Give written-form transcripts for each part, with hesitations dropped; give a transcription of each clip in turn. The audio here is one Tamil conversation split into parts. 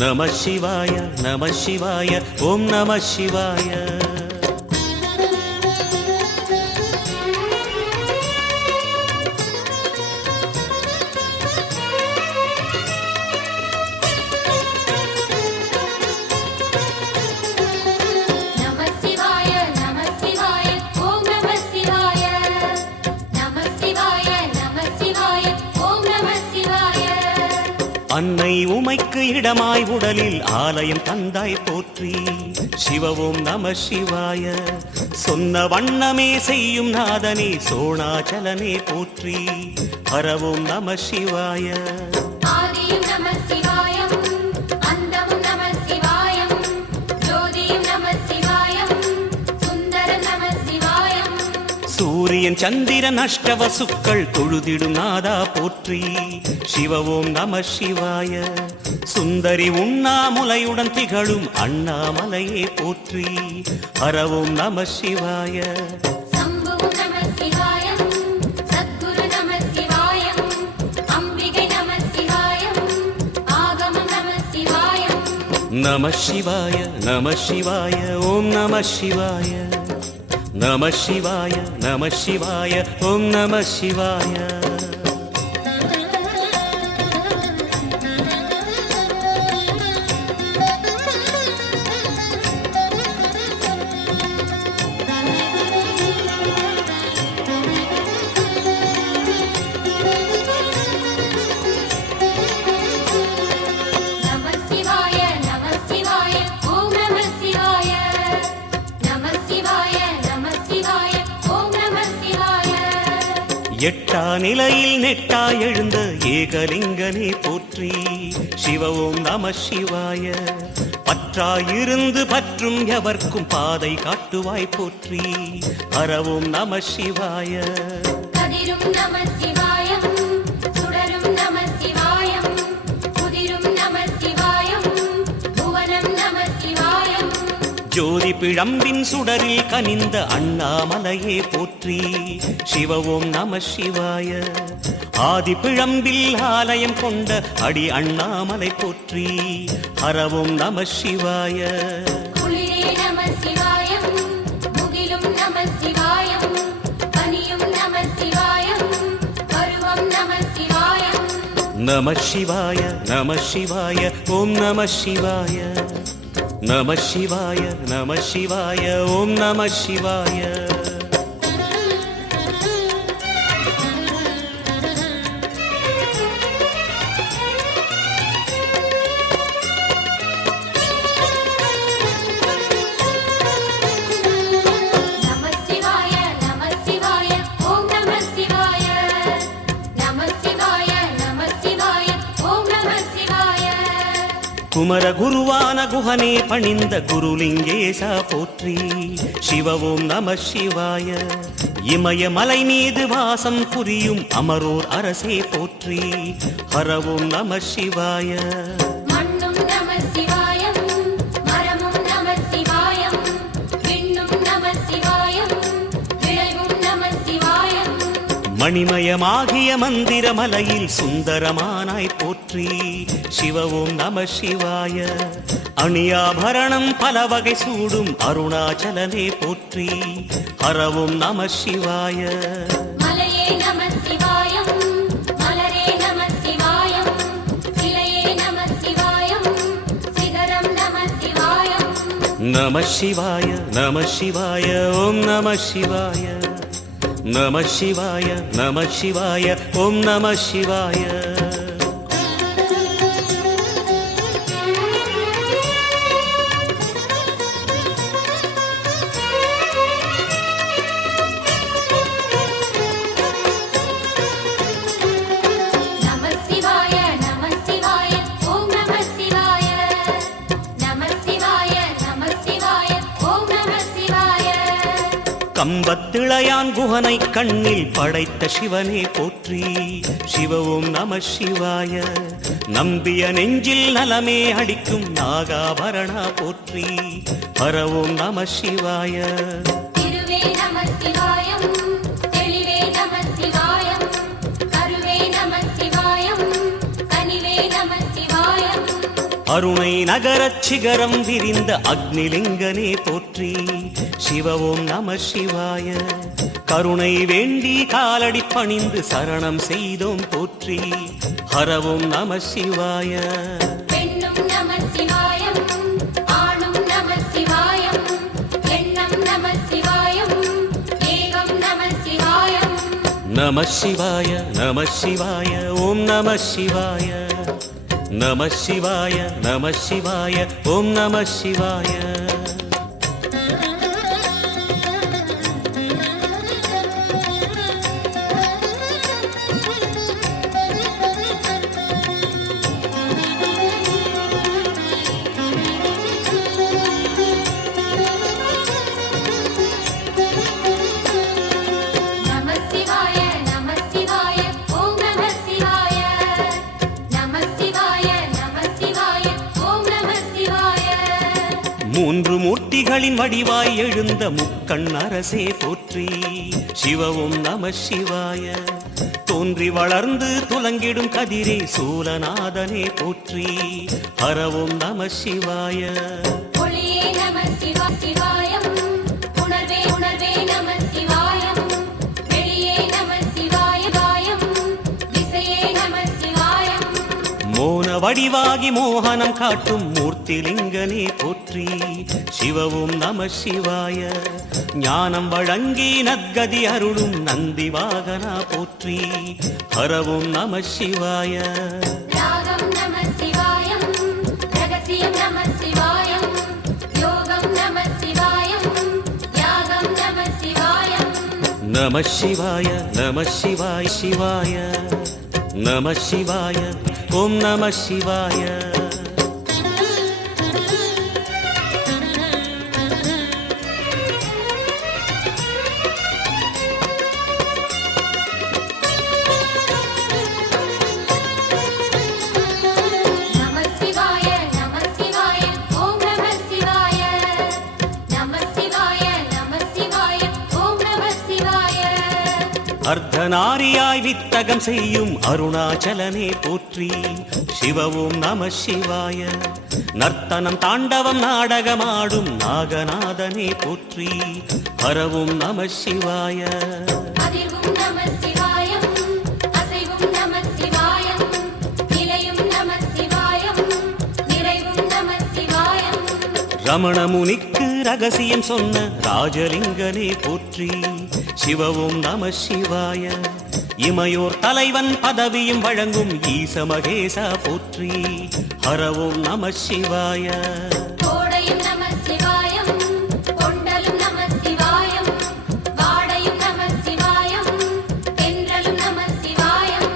நம சிவாய நம சிவாய ஓம் நம சிவாய. அன்னை உமைக்கு இடமாய் உடலில் ஆலயம் தந்தாய் போற்றி. சிவவோம் நம சிவாய. சொன்ன வண்ணமே செய்யும் நாதனே சோணாச்சலனே போற்றி. ஹரவோம் நம சிவாய. சூரியன் சந்திரன் அஷ்டவசுக்கள் தொழுதிடும் நாதா போற்றி. சிவவோம் நம சிவாய. சுந்தரி உண்ணாமுலையுடன் திகழும் அண்ணாமலையே போற்றி. ஹரவோம் நம சிவாய. நம சிவாய நம சிவாய ஓம் நம சிவாய. நம சிவாய நம சிவாய ஓம் நம சிவாய. எட்டா நிலையில் நெட்டா எழுந்த ஏகலிங்கனே போற்றி. சிவவோம் நம சிவாய. பற்றாயிருந்து பற்றும் எவர்க்கும் பாதை காட்டுவாய் போற்றி. ஹரவோம் நம சிவாய. ஜோதி பிழம்பின் சுடரில் கனிந்த அண்ணாமலையே போற்றி. சிவவோம் நம சிவாய. ஆதி பிழம்பில் ஆலயம் கொண்ட அடி அண்ணாமலை போற்றி. ஹரவோம் நம சிவாய. நம சிவாய நம சிவாய ஓம் நம சிவாய. நம சிவாய நம சிவாய ஓம் நம சிவாய. குமர குருவான குஹனே பணிந்த குருலிங்கேசா போற்றி. சிவவோம் நம சிவாய. இமயமலை மீது வாசம் புரியும் அமரோர் அரசே போற்றி. ஹரவோம் நம சிவாய. மணிமயமாகிய மந்திரமலையில் சுந்தரமானாய் போற்றி. சிவவோம் நம சிவாய. அணியாபரணம் பல வகை சூடும் அருணாச்சலனே போற்றி. ஹரவோம் நம சிவாய. நம சிவாய நம சிவாய ஓம் நம சிவாய. நம சிவாய நம சிவாய ஓம் நம சிவாய. கம்பத்திளையான் குஹனை கண்ணில் படைத்த சிவனே போற்றி. சிவவோம் நம சிவாய. நம்பிய நெஞ்சில் நலமே அடிக்கும் நாகாபரணா போற்றி. ஹரவோம் நம சிவாய. கருணை நகரச் சிகரம் விரிந்த அக்னிலிங்கனே போற்றி. சிவ ஓம் நம சிவாய. கருணை வேண்டி காலடி பணிந்து சரணம் செய்தோம் போற்றி. ஹர ஓம் நம சிவாய. பெண்ணும் நம சிவாயம், ஆணும் நம சிவாயம், எண்ணம் நம சிவாயம், ஏகம் நம சிவாயம். நம சிவாய நம சிவாய ஓம் நம சிவாய. நம சிவாய நம சிவாய ஓம் நம சிவாய. நம சிவாய நம சிவாய ஓம் நம சிவாய. நம சிவாய நம சிவாய ஓம் நம சிவாய. மூன்று மூர்த்திகளின் வடிவாய் எழுந்த முக்கண் அரசே போற்றி. சிவ ஓம் நம சிவாய. தோன்றி வளர்ந்து துலங்கிடும் கதிரே சூலநாதனே போற்றி. ஹர ஓம் நம சிவாய. ஒளியே நம சிவா சிவாயம், உணர்வே உணர்வே நம சிவாயம், வெளியே நம சிவாய வாயம், திசையே நம சிவாயம். மோன வடிவாகி மோகனம் காட்டும் மூர்த்திலிங்கனே போற்றி. சிவ ஓம் நம சிவாய. ஞானம் வழங்கி நற்கதி அருளும் நந்தி வாகனா போற்றி. ஹர ஓம் நம சிவாய. ராகம் நம சிவாயம், ரகசியம் நம சிவாயம், யோகம் நம சிவாயம், யாகம் நம சிவாயம். நம சிவாய நம சிவாய சிவாய. நம சிவாய ஓம் நம சிவாய. நம சிவாய நம சிவாய ஓம் நம சிவாய. நம சிவாய நம சிவாய ஓம் நம சிவாய. அர்த்தநாரியாய் வித்தகம் செய்யும் அருணாச்சலனே போற்றி. சிவ ஓம் நம சிவாய. நர்த்தனம் தாண்டவம் நாடகமாடும் நாகநாதனே போற்றி. ஹர ஓம் நம சிவாய. அதிர்வும் நம சிவாயம், அசைவும் நம சிவாயம், நிலையும் நம சிவாயம், நிறைவும் நம சிவாயம். ரமண முனிக்கு ரகசியம் சொன்ன ராஜலிங்கனே போற்றி. சிவ ஓம் நம சிவாய. இமையோர் தலைவன் பதவியும் வழங்கும் ஈச மகேசா போற்றி. ஹர ஓம் நம சிவாய. கோடையும் நம சிவாயம், கொண்டலும் நம சிவாயம், வாடையும் நம சிவாயம், தென்றலும் நம சிவாயம்.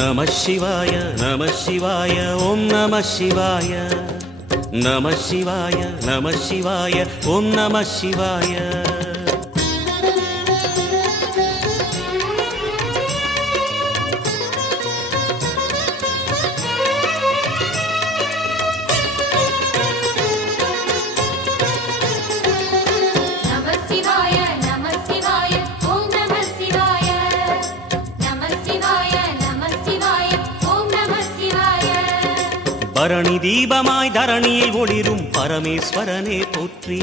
நம சிவாய நம சிவாய ஓம் நம சிவாய. நம சிவாய நம சிவாய ஓம் நம சிவாய. நம சிவாய நம சிவாய ஓம் நம சிவாய. நம சிவாய நம சிவாய ஓம் நம சிவாய. பரணி தீபமாய் தரணியில் ஒளிரும் பரமேஸ்வரனே போற்றி.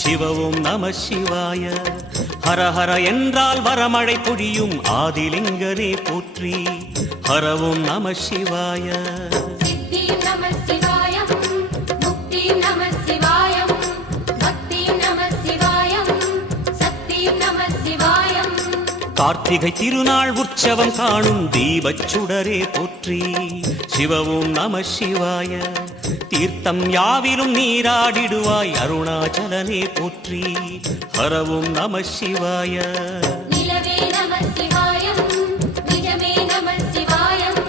சிவ ஓம் நம சிவாய. ஹர ஹர என்றால் வரமழை பொழியும் ஆதிலிங்கனே போற்றி. ஹர ஓம் நம சிவாய. சித்தியும் நம சிவாயம், முக்தியும் நம சிவாயம், பக்தியும் நம சிவாயம், சக்தியும் நம சிவாயம். கார்த்திகை திருநாள் உற்சவம் காணும் தீபச் சுடரே போற்றி. சிவ ஓம் நம சிவாய. தீர்த்தம் யாவிலும் நீராடிடுவாய் அருணாச்சலனே போற்றி. ஹர ஓம் நம சிவாய. நிலவே நம சிவாயம், நிஜமே நம சிவாயம்,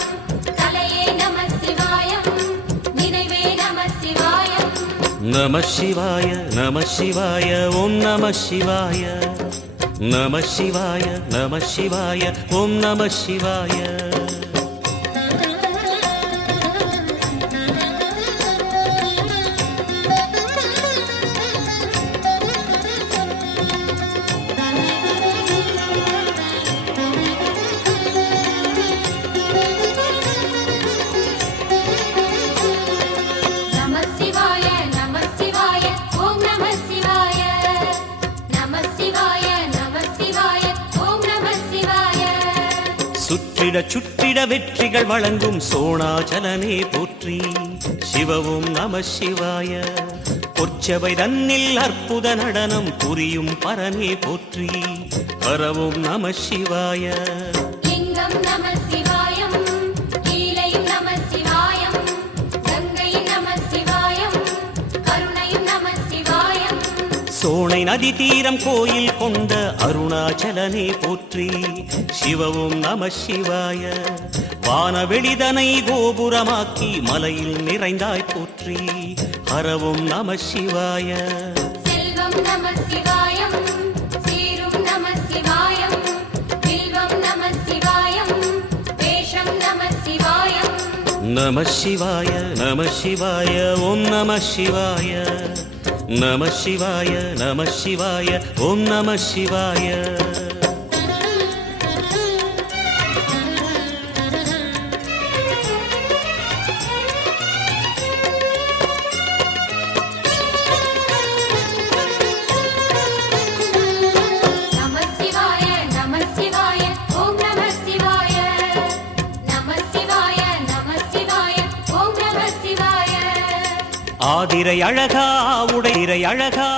தலையே நம சிவாயம், நினைவே நம சிவாயம். நம சிவாய நம சிவாய ஓம் நம சிவாய. நம சிவாய நம சிவாய ஓம் நம சிவாய. சுற்றிட சுற்றிட வெற்றிகள் வழங்கும் சோணாச்சலனே போற்றி. சிவவும் நம சிவாய. பொற்சபை தன்னில் அற்புத நடனம் புரியும் பரனே போற்றி. ஹரவும் நம சிவாய. லிங்கம் நம சிவாயம், கீழையும் நம சிவாயம், கங்கையும் நம சிவாயம், கருணையும் நம சிவாயம். சோனை நதி தீரம் கோயில் கொண்ட அருணாச்சலனே போற்றி. சிவவும் நம சிவாய. வானவெளிதனை கோபுரமாக்கி மலையில் நிறைந்தாய் போற்றி. ஹரவும் நம சிவாய. செல்வம் நம சிவாயம், சீரும் நம சிவாயம், வில்வம் நம சிவாயம், வேஷம் நம சிவாயம். நம சிவாய நம சிவாய ஓம் நம சிவாய. நம சிவாய நம சிவாய ஓம் நம சிவாய. நம சிவாய நம சிவாய ஓம் நம சிவாய. நம சிவாய நம சிவாய ஓம் நம சிவாய. ஆதிரை அழகா உடைரை அழகா